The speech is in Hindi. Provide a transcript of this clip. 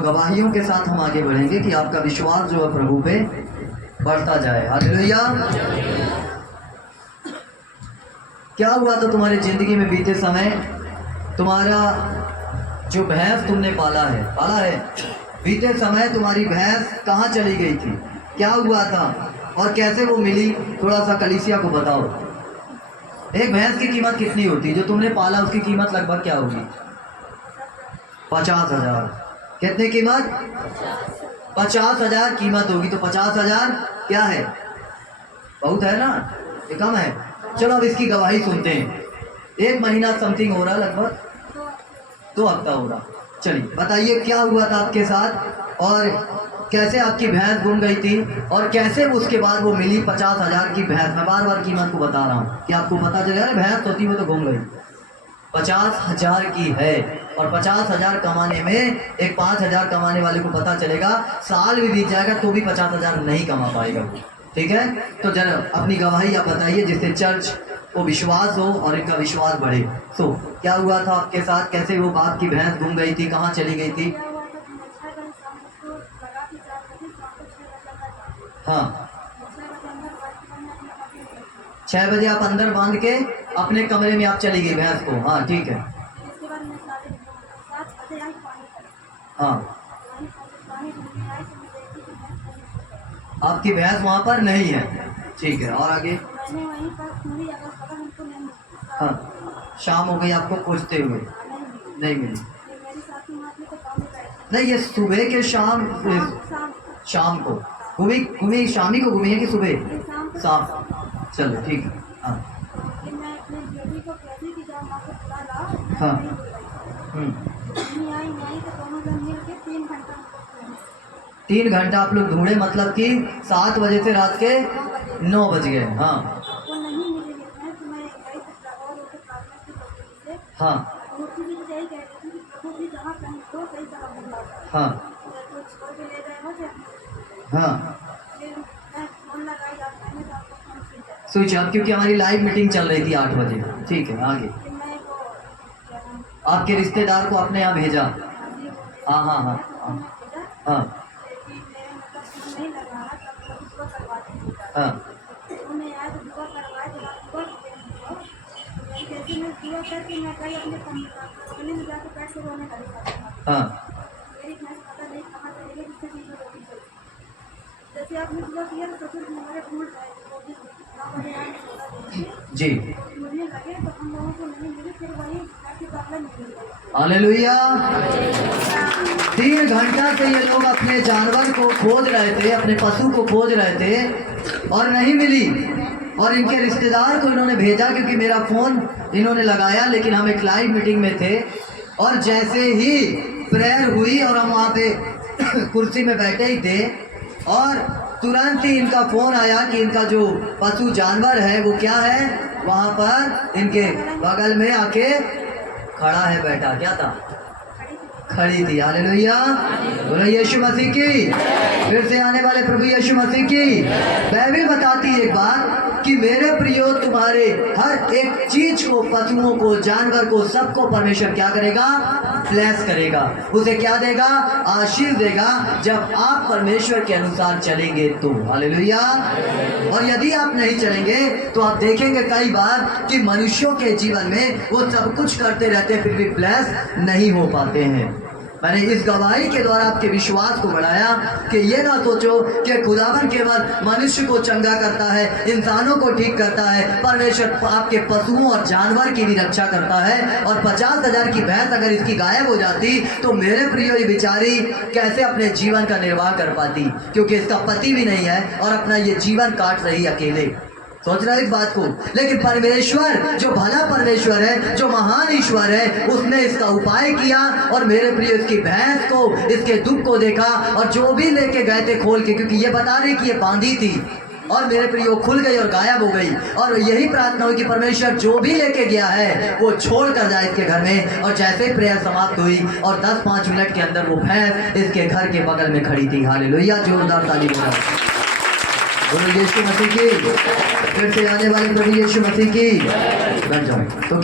गवाहियों के साथ हम आगे बढ़ेंगे कि आपका विश्वास जो है प्रभु पे बढ़ता जाए। हालेलुया। क्या हुआ तो तुम्हारी जिंदगी में बीते समय, तुम्हारा जो भैंस तुमने पाला है, बीते समय तुम्हारी भैंस कहाँ चली गई थी, क्या हुआ था और कैसे वो मिली, थोड़ा सा कलीसिया को बताओ। एक भैंस की कीमत कितनी होती, जो तुमने पाला उसकी कीमत लगभग क्या होगी? 50,000। कितनी कीमत? 50,000 कीमत होगी। तो 50,000 क्या है? बहुत है ना, ये कम है। चलो अब इसकी गवाही सुनते हैं। 1 महीना समथिंग हो रहा, लगभग 2 हफ्ता हो रहा। चलिए बताइए क्या हुआ था आपके साथ और कैसे आपकी भैंस गुम गई थी और कैसे उसके बाद वो मिली 50,000 की भैंस। मैं बार बार कीमत को बता रहा हूँ कि आपको पता चले, अरे भैंस होती वो तो गुम गई। 50,000 की है और 50,000 कमाने में एक 5,000 कमाने वाले को पता चलेगा, साल भी बीत जाएगा तो भी 50,000 नहीं कमा पाएगा। ठीक है, तो जरा अपनी गवाही आप बताइए जिससे चर्च को विश्वास हो और इनका विश्वास बढ़े। तो क्या हुआ था आपके साथ, कैसे वो बाप की भैंस गुम गई थी, कहाँ चली गई थी? हाँ, 6 बजे आप अंदर बांध के अपने कमरे में आप चली गई भैंस को। हाँ ठीक है। हाँ, आपकी भैंस वहाँ पर नहीं है। ठीक है, और आगे? हाँ, शाम हो गई आपको खोजते हुए, नहीं मिली। नहीं, ये सुबह के शाम को घूमी, शामी को घूमी है कि सुबह? शाम। चलो ठीक है। हाँ हाँ। 3 घंटा आप लोग ढूंढे, मतलब कि 7 बजे से रात के 9 बज गए। हाँ हाँ हाँ हाँ। स्विच ऑफ, क्योंकि हमारी लाइव मीटिंग चल रही थी 8 बजे। ठीक है, आगे? आपके रिश्तेदार को आपने यहाँ भेजा? हाँ हाँ हाँ हाँ हाँ हाँ। जी, हालेलुया। 3 घंटा से ये लोग अपने जानवर को खोज रहे थे, अपने पशु को खोज रहे थे और नहीं मिली। और इनके रिश्तेदार को इन्होंने भेजा, क्योंकि मेरा फ़ोन इन्होंने लगाया, लेकिन हम एक लाइव मीटिंग में थे। और जैसे ही प्रेयर हुई और हम वहाँ पे कुर्सी में बैठे ही थे और तुरंत ही इनका फ़ोन आया कि इनका जो पशु जानवर है वो क्या है, वहाँ पर इनके बगल में आके खड़ा है, बैठा। क्या था? खड़ी थी। हालेलुया, बोलो यीशु मसीह की। फिर से आने वाले प्रभु यीशु मसीह की। बाइबल बताती है एक बात कि मेरे प्रियो, तुम्हारे हर एक चीज को, पशुओं को, जानवर को, सबको परमेश्वर क्या करेगा? ब्लेस करेगा। उसे क्या देगा? आशीष देगा, जब आप परमेश्वर के अनुसार चलेंगे तो। हालेलुया। और यदि आप नहीं चलेंगे तो आप देखेंगे कई बार कि मनुष्यों के जीवन में वो सब कुछ करते रहते हैं, फिर भी ब्लेस नहीं हो पाते हैं। मैंने इस गवाही के द्वारा आपके विश्वास को बढ़ाया कि ये ना सोचो कि खुदावन केवल मनुष्य को चंगा करता है, इंसानों को ठीक करता है। परमेश्वर आपके पशुओं और जानवर की भी रक्षा करता है। और 50,000 की भैंस अगर इसकी गायब हो जाती तो मेरे प्रियो ये बेचारी कैसे अपने जीवन का निर्वाह कर पाती, क्योंकि इसका पति भी नहीं है और अपना ये जीवन काट रही अकेले। सोच रहा है इस बात को। लेकिन परमेश्वर जो भला परमेश्वर है, जो महान ईश्वर है, उसने इसका उपाय किया और मेरे प्रिय इसकी भैंस को, इसके दुख को देखा और जो भी लेके गए थे खोल के, क्योंकि ये बता रही कि ये बांधी थी, और मेरे प्रिय वो खुल गई और गायब हो गई। और यही प्रार्थना हुई कि परमेश्वर जो भी लेके गया है वो छोड़ कर जाए इसके घर में। और जैसे ही प्रेयर समाप्त हुई और 10-5 मिनट के अंदर वो भैंस इसके घर के बगल में खड़ी थी। हालेलुया, जोरदार ताली बजाओ, बोलो यीशु मसीह की। फिर से आने वाले प्रभु यीशु मसीह की। बैठ जाओ। तो